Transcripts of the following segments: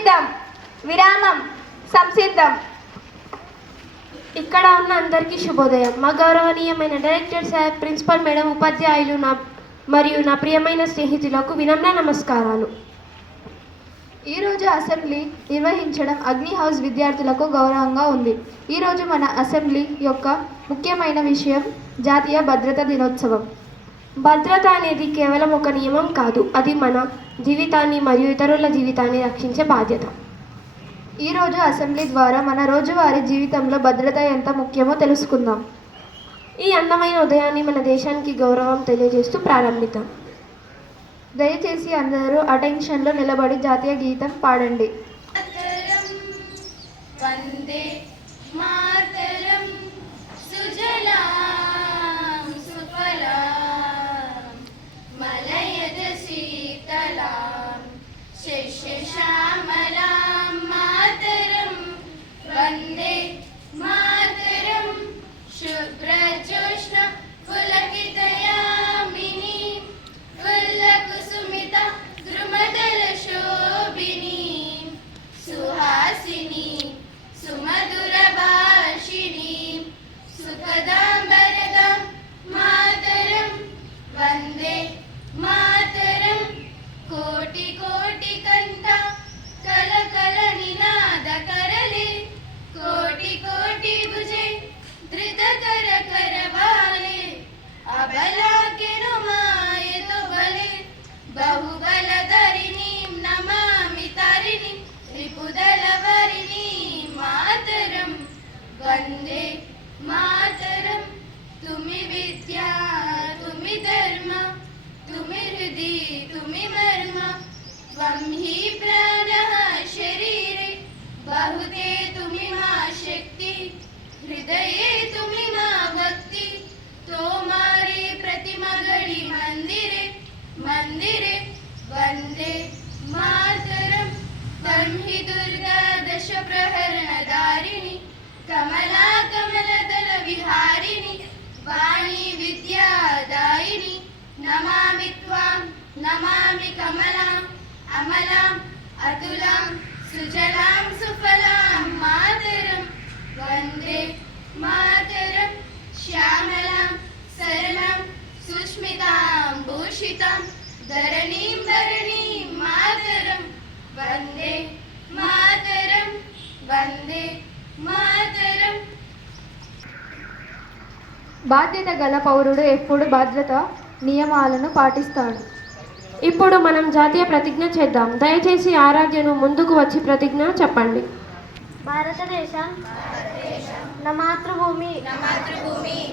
సంసిద్ధం. విరామం. సంసిద్ధం. ఇక్కడ ఉన్న అందరికీ శుభోదయం. మా గౌరవనీయమైన డైరెక్టర్ సార్, ప్రిన్సిపల్ మేడం, ఉపాధ్యాయులు మరియు నా ప్రియమైన స్నేహితులకు వినమ్ర నమస్కారాలు. ఈరోజు అసెంబ్లీ నిర్వహించడం అగ్ని హౌస్ విద్యార్థులకు గౌరవంగా ఉంది. ఈరోజు మన అసెంబ్లీ యొక్క ముఖ్యమైన విషయం జాతీయ భద్రతా దినోత్సవం. భద్రత అనేది కేవలం ఒక నియమం కాదు, అది మన జీవితాన్ని మరియు ఇతరుల జీవితాన్ని రక్షించే బాధ్యత. ఈరోజు అసెంబ్లీ ద్వారా మన రోజువారీ జీవితంలో భద్రత ఎంత ముఖ్యమో తెలుసుకుందాం. ఈ అందమైన ఉదయాన్ని మన దేశానికి గౌరవం తెలియజేస్తూ ప్రారంభిద్దాం. దయచేసి అందరూ అటెన్షన్లో నిలబడి జాతీయ గీతం పాడండి. వందే మాతరం సుజలాం సుఫలాం మలయజ శీతలాం శస్యశ్యామలాం మాతరం వందే మాతరం శుభ్రజోష్ణ పులకితయామిని ఫుల్లకుసుమిత ద్రుమదల శోభిని సుహాసిని సుమధుర భాషిణి సుఖదాంబరదాం మాతరం వందే మాతరం కోటి కోటి కంఠ కల కల నినాద కరలే కోటి కోటి భుజే ధృత కర కరవాలే అబలా కెను మాయతో బలే బాహుబలధరిణి నమామి తారిణి త్రిపుదలవరిణి మాతరం వందే మాతరం తుమి విద్యా తుమి ధర్మ తుమి హృది తుమి మర్మ త్వం హి ప్రాణః శరీరే బాహుతే తుమి మా శక్తి హృదయే తుమి మా భక్తి తోమారే प्रतिमा घड़ी मंदिरे मंदिरे वंदे मातरम त्वं हि दुर्गा दश प्रहरणधारिणी कमला कमलदल विहारिणी वाणी विद्यादायिनी नमामि त्वां नमामि कमलां अमलां अतुलां सुजलां सुफलां मातरं वंदे मातरं श्यामलां सरलां सुष्मितां भूषितां धरणीं धरणीं मातरं वंदे मातरं वंदे मातरं. బాధ్యత గల పౌరుడు ఎప్పుడు భద్రత నియమాలను పాటిస్తాడు. ఇప్పుడు మనం జాతీయ ప్రతిజ్ఞ చేద్దాం. దయచేసి ఆరాధ్యను ముందుకు వచ్చి ప్రతిజ్ఞ చెప్పండి. భారతదేశం నా మాతృభూమి.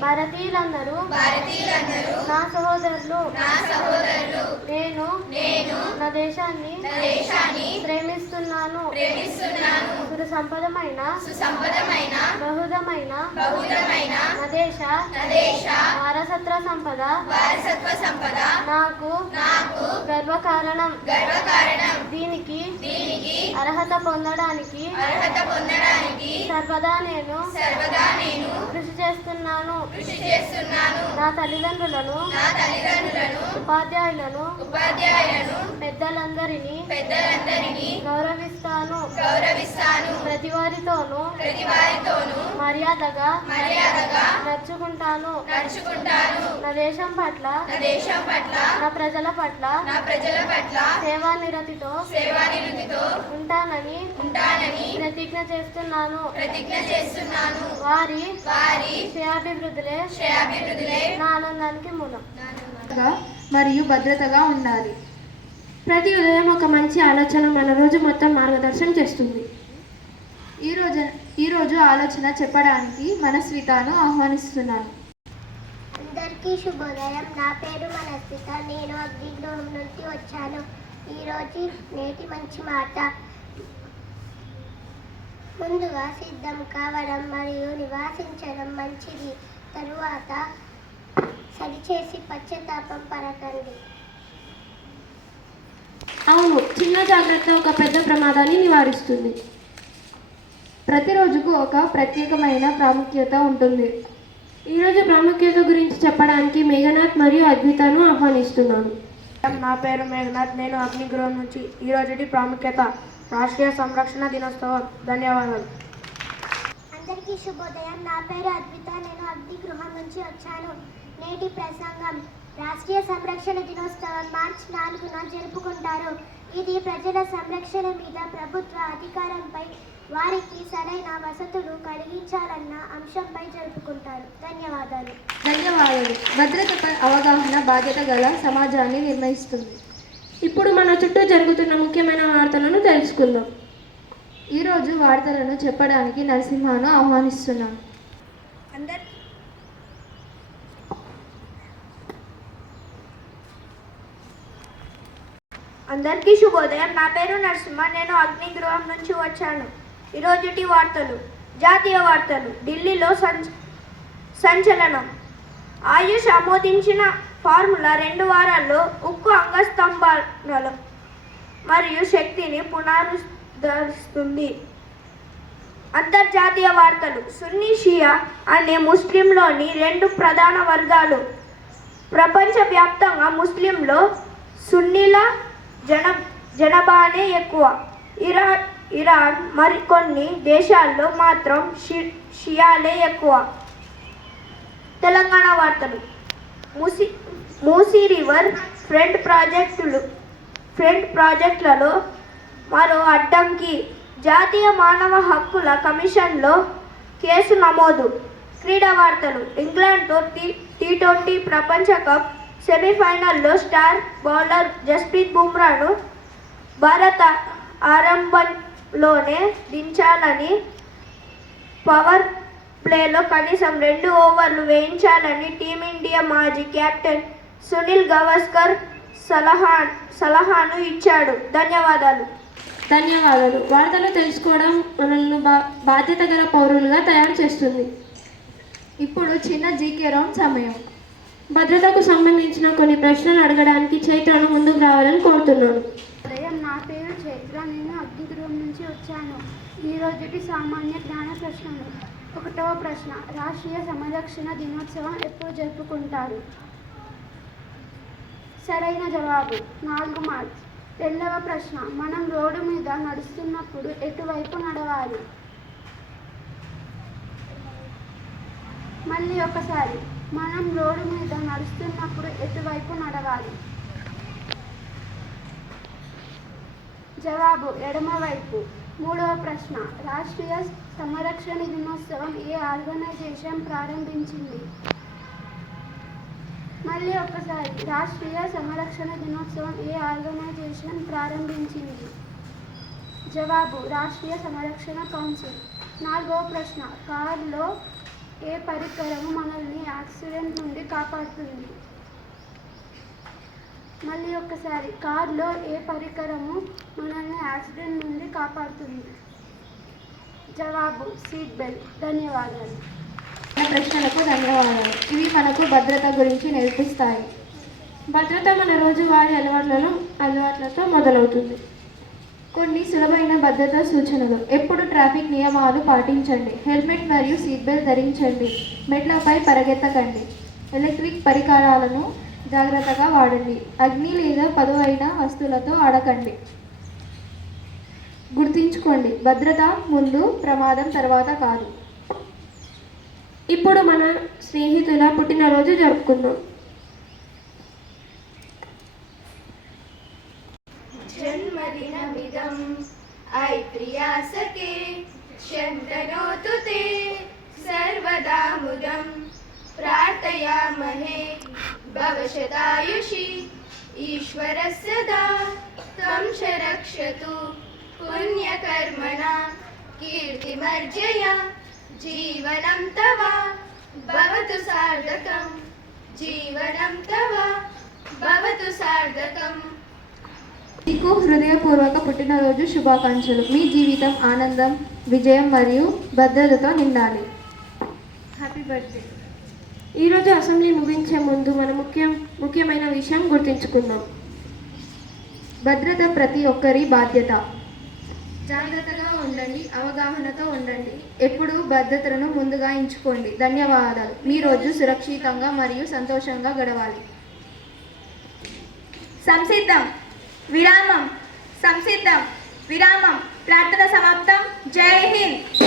భారతీయులందరూ నా సహోదరులు. నేను నా దేశాన్ని ప్రేమిస్తున్నాను. సుసంపదమైన బహుదమైన నా దేశ వారసత్వ సంపద నాకు గర్వకారణం. దీనికి అర్హత పొందడానికి సర్వదా నేను కృషి చేస్తున్నాను. నా తల్లిదండ్రులను ఉపాధ్యాయులను పెద్దలందరినీ గౌరవిస్తాను. ప్రతి వారితోనూ మర్యాదగా నడుచుకుంటాను. నా దేశం పట్ల నా ప్రజల పట్ల సేవానిరతితో ఉంటానని ప్రతిజ్ఞ చేస్తున్నాను. వారి శ్రేయాభివృద్ధులే నా ఆనందానికి మూలం. మరియు భద్రతగా ఉండాలి. ప్రతి ఉదయం ఒక మంచి ఆలోచన మన రోజు మొత్తం మార్గదర్శనం చేస్తుంది. ఈరోజు ఆలోచన చెప్పడానికి మనస్వితను ఆహ్వానిస్తున్నాను. అందరికీ శుభోదయం. నా పేరు మనస్విత. నేను అగ్నిగృహం నుంచి వచ్చాను. ఈరోజు నేటి మంచి మాట. ముందుగా సిద్ధం కావడం మరియు నివాసించడం మంచిది. తరువాత సరిచేసి పశ్చాత్తాపం పడకండి. అవును, చిన్న జాగ్రత్త ఒక పెద్ద ప్రమాదాన్ని నివారిస్తుంది. ప్రతిరోజుకు ఒక ప్రత్యేకమైన ప్రాముఖ్యత ఉంటుంది. ఈరోజు ప్రాముఖ్యత గురించి చెప్పడానికి మేఘనాథ్ మరియు అద్వితను ఆహ్వానిస్తున్నాను. నా పేరు మేఘనాథ్. నేను అగ్నిగృహం నుంచి. ఈరోజుటి ప్రాముఖ్యత రాష్ట్రీయ సంరక్షణ దినోత్సవం. ధన్యవాదాలు. అందరికీ శుభోదయం. నా పేరు అద్విత. నేను అగ్నిగృహం నుంచి వచ్చాను. నేటి ప్రసంగం రాష్ట్రీయ సంరక్షణ దినోత్సవం మార్చి 4న జరుపుకుంటారు. ఇది ప్రజల సంరక్షణ మీద ప్రభుత్వ అధికారంపై వారికి సరైన వసతులు కలిగించాలన్న అంశంపై జరుపుకుంటారు. ధన్యవాదాలు. భద్రతపై అవగాహన బాధ్యత గల సమాజాన్ని నిర్ణయిస్తుంది. ఇప్పుడు మన చుట్టూ జరుగుతున్న ముఖ్యమైన వార్తలను తెలుసుకుందాం. ఈరోజు వార్తలను చెప్పడానికి నరసింహను ఆహ్వానిస్తున్నాం. అందరికీ శుభోదయం. నా పేరు నరసింహ. నేను అగ్నిగృహం నుంచి వచ్చాను. ఈరోజుటి వార్తలు. జాతీయ వార్తలు. ఢిల్లీలో సంచలనం. ఆయుష్ ఆమోదించిన ఫార్ములా 2 వారాల్లో ఉక్కు అంగస్తంభాలు మరియు శక్తిని పునరుద్ధరిస్తుంది. అంతర్జాతీయ వార్తలు. సున్నీ షియా అనే ముస్లింలోని 2 ప్రధాన వర్గాలు. ప్రపంచవ్యాప్తంగా ముస్లింలో సున్నీల జనాభానే ఎక్కువ. ఇరాన్ మరికొన్ని దేశాల్లో మాత్రం షియాలే ఎక్కువ. తెలంగాణ వార్తలు. మూసీ రివర్ ఫ్రంట్ ప్రాజెక్టులలో మరో అడ్డంకి. జాతీయ మానవ హక్కుల కమిషన్లో కేసు నమోదు. క్రీడా వార్తలు. ఇంగ్లాండ్తో T20 ప్రపంచ కప్ సెమీఫైనల్లో స్టార్ బౌలర్ జస్ప్రీత్ బుమ్రాను భారత ఆరంభంలోనే దించాలని, పవర్ ప్లేలో కనీసం 2 ఓవర్లు వేయించాలని టీమిండియా మాజీ కెప్టెన్ సునీల్ గవాస్కర్ సలహాను ఇచ్చాడు. ధన్యవాదాలు. వార్తలు తెలుసుకోవడం మనల్ని బాధ్యత గల పౌరులుగా తయారు చేస్తుంది. ఇప్పుడు చిన్న జీకే రౌండ్ సమయం. భద్రతకు సంబంధించిన కొన్ని ప్రశ్నలు అడగడానికి చైత్రను ముందుకు రావాలని కోరుతున్నాను. నా పేరు చైత్ర. నేను అగ్నిగృహం నుంచి వచ్చాను. ఈరోజుటి సామాన్య జ్ఞాన ప్రశ్నలు. 1వ ప్రశ్న. రాష్ట్రీయ సంరక్షణ దినోత్సవం ఎప్పుడు జరుపుకుంటారు? సరైన జవాబు 4 మార్చ్. 2వ ప్రశ్న. మనం రోడ్డు మీద నడుస్తున్నప్పుడు ఎటువైపు నడవాలి? మళ్ళీ ఒకసారి. మనం రోడ్డు మీద నడుస్తున్నప్పుడు ఎటువైపు నడవాలి? జవాబు ఎడమవైపు. 3వ ప్రశ్న. రాష్ట్రీయ సంరక్షణ దినోత్సవం ఏ ఆర్గనైజేషన్ ప్రారంభించింది? మళ్ళీ ఒకసారి. రాష్ట్రీయ సంరక్షణ దినోత్సవం ఏ ఆర్గనైజేషన్ ప్రారంభించింది? జవాబు రాష్ట్రీయ సంరక్షణ కౌన్సిల్. 4వ ప్రశ్న. కారులో ఏ పరికరము మనల్ని యాక్సిడెంట్ నుండి కాపాడుతుంది? మళ్ళీ ఒక్కసారి. కారులో ఏ పరికరము మనల్ని యాక్సిడెంట్ నుండి కాపాడుతుంది? జవాబు సీట్ బెల్ట్. ధన్యవాదాలు. ప్రశ్నలకు ధన్యవాదాలు. ఇవి మనకు భద్రత గురించి నేర్పిస్తాయి. భద్రత మన రోజువారీ అలవాట్లతో మొదలవుతుంది. కొన్ని సులభమైన భద్రతా సూచనలు. ఎప్పుడు ట్రాఫిక్ నియమాలు పాటించండి. హెల్మెట్ మరియు సీట్ బెల్ట్ ధరించండి. మెట్లపై పరిగెత్తకండి. ఎలక్ట్రిక్ పరికరాలను జాగ్రత్తగా వాడండి. అగ్ని లేదా పదువైన వస్తువులతో ఆడకండి. గుర్తుంచుకోండి, భద్రత ముందు, ప్రమాదం తర్వాత కాదు. ఇప్పుడు మన స్నేహితుల పుట్టినరోజు జరుపుకుందాం. जन्मदिनमिदं अयि प्रियासखे शन्तनोतु ते सर्वदा मुदं प्रार्थयामहे भवशतायुषि ईश्वरः सदा त्वं च रक्षतु पुण्यकर्मणा कीर्तिमर्जया जीवनं तव भवतु सार्थकं जीवनं तव भवतु सार्थकम्. మీకు హృదయపూర్వక పుట్టినరోజు శుభాకాంక్షలు. మీ జీవితం ఆనందం, విజయం మరియు భద్రతతో నిండాలి. Happy birthday. ఈరోజు అసెంబ్లీ ముగించే ముందు మన ముఖ్యమైన విషయం గుర్తుంచుకుందాం. భద్రత ప్రతి ఒక్కరి బాధ్యత. జాగ్రత్తగా ఉండండి, అవగాహనతో ఉండండి. ఎప్పుడూ భద్రతను ముందుగా ఎంచుకోండి. ధన్యవాదాలు. మీ రోజు సురక్షితంగా మరియు సంతోషంగా గడవాలి. సంసిద్ధం విరామం సంసిద్ధం విరామం ప్రార్థన సమాప్తం. జై హింద్.